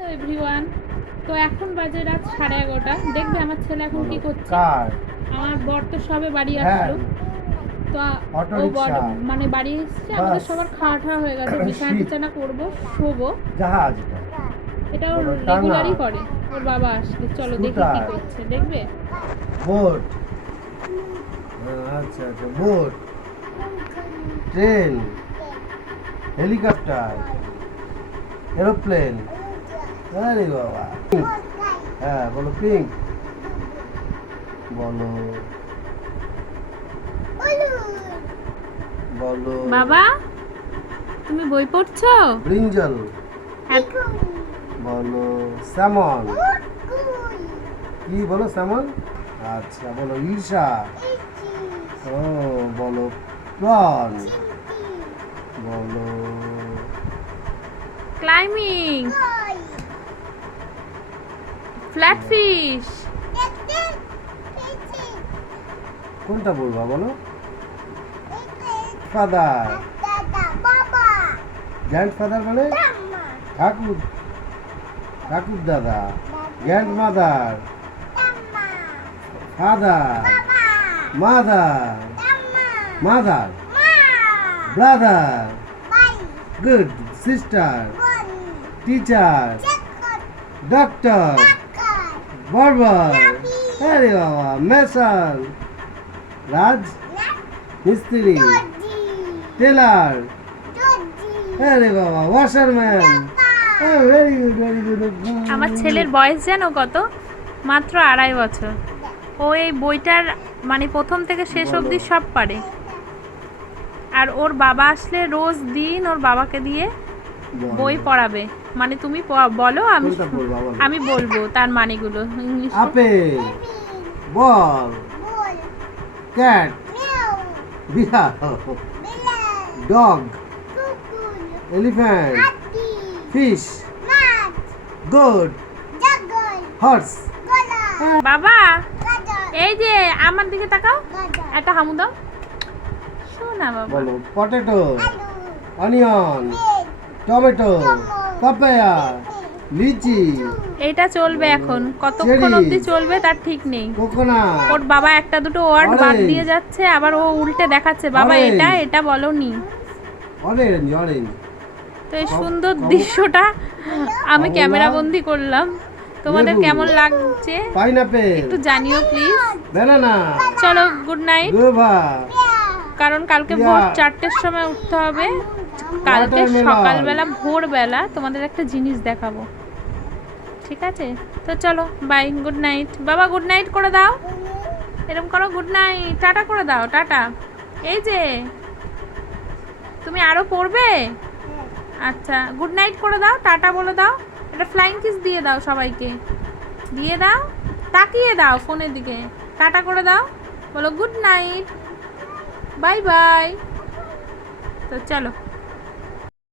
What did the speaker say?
Hello everyone. তো এখন বাজে রাত 11:30। দেখবে আমার ছেলে এখন কি করছে। আমার বর তো সবে বাড়ি আসলো। তো ও মানে বাড়ি এসছে, আমাদের সবার খাওয়া ঠাওয়া হয়ে গেছে, বিছানা টিছানা করবো, শোবো। এটা ওর রেগুলারই করে ওর বাবা আসলে। চলো দেখি কি করছে, দেখবে। বোট, আচ্ছা আচ্ছা, বোট, ট্রেন, হেলিকপ্টার, এরোপ্লেন। আরে বাবা, হ্যাঁ বলো। পিঙ্ক বলো, বলো। বাবা তুমি বই পড়ছো? ব্রিঞ্জল বলো। স্যামন, কি বলো? স্যামন। আচ্ছা বলো। ঈর্ষা। ও বলো। প্রন বলো। Climbing, flat fish. কোনটা বলবা বলো? ফাদার, গ্র্যান্ড ফাদার মানে ঠাকুর, ঠাকুর দাদা। Grand mother, father, mother, mother, brother, good sister, teacher, doctor, বারবার। আরে বাবা, মেশন, রাজ মিস্ত্রি, টেলার। আরে বাবা, washerman. Very good, very good. আমার ছেলের বয়স জানো কত? মাত্র 2.5 বছর। ও এই বইটার মানে প্রথম থেকে শেষ অবধি সব পারে। আর ওর বাবা আসলে রোজ দিন ওর বাবাকে দিয়ে বই পড়াবে। মানে তুমি বলো, আমি বলবো তার মানেগুলো ইংলিশ। আপেল, বল, ক্যাট, বিড়াল, dog, elephant, fish, goat, horse. বাবা এই যে আমার দিকে তাকাও, একটা হামু দাও। শোনা বাবা। বলো। পটেটো, অনিয়ন, টমেটো, পাপায়া, লিচি। এইটা চলবে এখন, কতক্ষণ অবধি চলবে তার ঠিক নেই। কোকোনাট। ওর বাবা একটা দুটো ওয়ার্ড বাদ দিয়ে যাচ্ছে, আবার ও উল্টে দেখাচ্ছে, বাবা এটা এটা বলনি। Orange, orange. তো এই সুন্দর দৃশ্যটা আমি ক্যামেরা বন্দি করলাম। তোমাদের কেমন লাগছে পাইনাপেল, একটু জানিও প্লিজ। ব্যানানা। চলো গুড নাইট, গুভা। কারণ কালকে ভোর 4টের সময় উঠতে হবে। কালকে সকালবেলা ভোরবেলা তোমাদের একটা জিনিস দেখাবো, ঠিক আছে? তো চলো বাই, গুড নাইট। বাবা গুড নাইট করে দাও, এরকম করো, গুড নাইট, টাটা করে দাও, টাটা। এই যে তুমি আরো পড়বে? আচ্ছা গুড নাইট করে দাও, টাটা বলে দাও, একটা ফ্লাইং কিস দিয়ে দাও সবাইকে, দিয়ে দাও, তাকিয়ে দাও ফোনের দিকে, টাটা করে দাও, বলো গুড নাইট, বাই বাই। তো চলো।